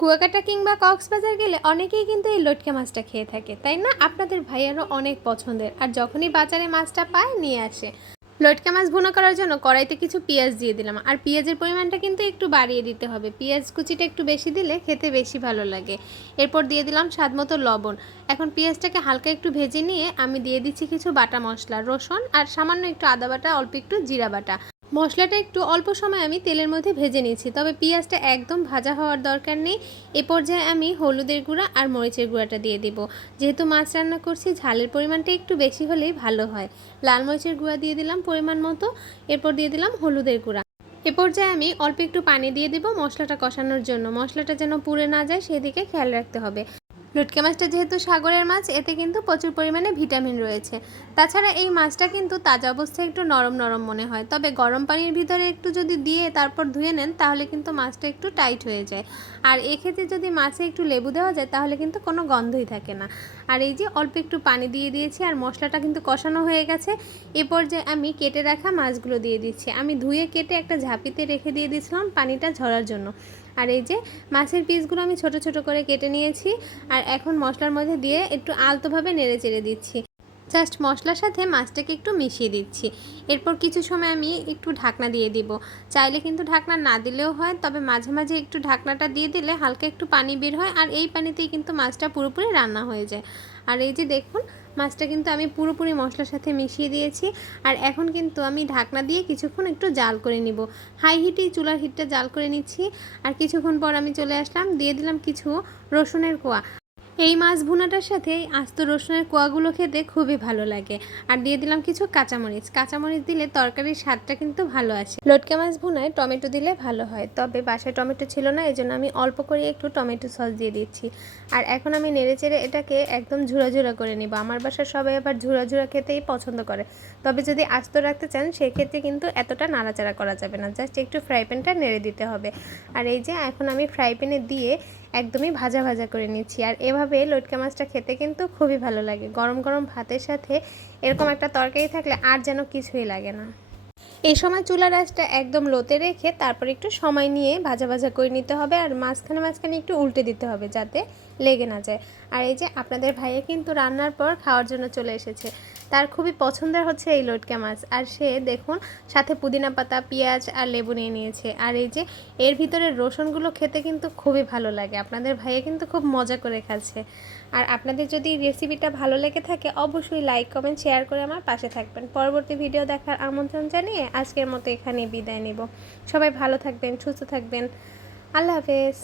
কুয়াকাটা কিংবা কক্সবাজার গেলে অনেকেই কিন্তু এই লটকে মাছটা খেয়ে থাকে, তাই না? আপনাদের ভাইয়ারও অনেক পছন্দের, আর যখনই বাজারে মাছটা পায় নিয়ে আসে। লটকে মাছ ভুনা করার জন্য কড়াইতে কিছু পেঁয়াজ দিয়ে দিলাম, আর পেঁয়াজের পরিমাণটা কিন্তু একটু বাড়িয়ে দিতে হবে। পেঁয়াজ কুচিটা একটু বেশি দিলে খেতে বেশি ভালো লাগে। এরপর দিয়ে দিলাম স্বাদমতো লবণ। এখন পেঁয়াজটাকে হালকা একটু ভেজে নিয়ে আমি দিয়ে দিচ্ছি কিছু বাটা মশলা, রসুন আর সামান্য একটু আদা বাটা, অল্প একটু জিরা বাটা। মশলাটা একটু অল্প সময় আমি তেলের মধ্যে ভেজে নিয়েছি, তবে পেঁয়াজটা একদম ভাজা হওয়ার দরকার নেই। এ পর্যায়ে আমি হলুদের গুঁড়া আর মরিচের গুঁড়াটা দিয়ে দিব। যেহেতু মাছ রান্না করছি, ঝালের পরিমাণটা একটু বেশি হলেই ভালো হয়। লাল মরিচের গুঁড়া দিয়ে দিলাম পরিমাণ মতো। এরপর দিয়ে দিলাম হলুদের গুঁড়া। এ পর্যায়ে আমি অল্প একটু পানি দিয়ে দিব মশলাটা কষানোর জন্য। মশলাটা যেন পুড়ে না যায় সেদিকে খেয়াল রাখতে হবে। লটকে মাছটা যেহেতু সাগরের মাছ, এতে কিন্তু প্রচুর পরিমাণে ভিটামিন রয়েছে। তাছাড়া এই মাছটা কিন্তু তাজা অবস্থায় একটু নরম নরম মনে হয়, তবে গরম পানির ভিতরে একটু যদি দিয়ে তারপর ধুয়ে নেন তাহলে কিন্তু মাছটা একটু টাইট হয়ে যায়। আর এক্ষেত্রে যদি মাছে একটু লেবু দেওয়া যায় তাহলে কিন্তু কোনো গন্ধই থাকে না। আর এই যে অল্প একটু পানি দিয়ে দিয়েছি, আর মশলাটা কিন্তু কষানো হয়ে গেছে। এ পর্যায়ে আমি কেটে রাখা মাছগুলো দিয়ে দিচ্ছি। আমি ধুয়ে কেটে একটা ঝাঁপিতে রেখে দিয়ে দিয়েছিলাম পানিটা ঝরার জন্য। আর এই যে মাছের পিসগুলো আমি ছোট ছোট করে কেটে নিয়েছি, আর এখন মশলার মধ্যে দিয়ে একটু আলতোভাবে নেড়ে চেড়ে দিচ্ছি। জাস্ট মশলার সাথে মাছটাকে একটু মিশিয়ে দিচ্ছি। এরপর কিছু সময় আমি একটু ঢাকনা দিয়ে দিব। চাইলে কিন্তু ঢাকনা না দিলেও হয়, তবে মাঝে মাঝে একটু ঢাকনাটা দিয়ে দিলে হালকা একটু পানি বের হয়, আর এই পানিতেই কিন্তু মাছটা পুরোপুরি রান্না হয়ে যায়। আর এই যে দেখুন, মাছটা কিন্তু আমি পুরোপুরি মশলার সাথে মিশিয়ে দিয়েছি। আর এখন কিন্তু আমি ঢাকনা দিয়ে কিছুক্ষণ একটু জাল করে নিব। হাই হিটেই চুলার হিটটা জাল করে নিচ্ছি। আর কিছুক্ষণ পর আমি চলে আসলাম, দিয়ে দিলাম কিছু রসুনের কোয়া। এই মাছ ভুনাটার সাথে আস্ত রসুনের কোয়াগুলো খেতে খুবই ভালো লাগে। আর দিয়ে দিলাম কিছু কাঁচামরিচ। কাঁচামরিচ দিলে তরকারির স্বাদটা কিন্তু ভালো আসে। লটকে মাছ ভুনায় টমেটো দিলে ভালো হয়, তবে বাসায় টমেটো ছিল না, এই জন্য আমি অল্প করে একটু টমেটো সস দিয়ে দিচ্ছি। আর এখন আমি নেড়েচেড়ে এটাকে একদম ঝুরা ঝুরা করে নেব। আমার বাসার সবাই আবার ঝুরা ঝুরা খেতেই পছন্দ করে, তবে যদি আস্ত রাখতে চান সেক্ষেত্রে কিন্তু এতটা নাড়াচাড়া করা যাবে না, জাস্ট একটু ফ্রাই প্যানটা নেড়ে দিতে হবে। আর এই যে এখন আমি ফ্রাই প্যানে দিয়ে একদমই ভাজা ভাজা করে নিচ্ছি। আর এভাবে লটকে মাছটা খেতে কিন্তু খুবই ভালো লাগে। গরম গরম ভাতের সাথে এরকম একটা তরকারি থাকলে আর যেন কিছুই লাগে না। এই সময় চুলার আঁচটা একদম লোতে রেখে তারপর একটু সময় নিয়ে ভাজা ভাজা করে নিতে হবে, আর মাঝখানে মাঝখানে একটু উল্টে দিতে হবে যাতে লেগে না যায়। আর এই যে আপনাদের ভাইয়া কিন্তু রান্নার পর খাওয়ার জন্য চলে এসেছে। তার খুবই পছন্দের হচ্ছে এই লটকে মাছ, আর সে দেখুন সাথে পুদিনা পাতা, পেঁয়াজ আর লেবু নিয়ে নিয়েছে। আর এই যে এর ভিতরে রসুনগুলো খেতে কিন্তু খুবই ভালো লাগে। আপনাদের ভাইয়া কিন্তু খুব মজা করে খাচ্ছে। আর আপনাদের যদি রেসিপিটা ভালো লেগে থাকে অবশ্যই লাইক, কমেন্ট, শেয়ার করে আমার পাশে থাকবেন। পরবর্তী ভিডিও দেখার আমন্ত্রণ জানিয়ে আজকের মতো এখানেই বিদায় নেব। সবাই ভালো থাকবেন, সুস্থ থাকবেন। আল্লাহ হাফেজ।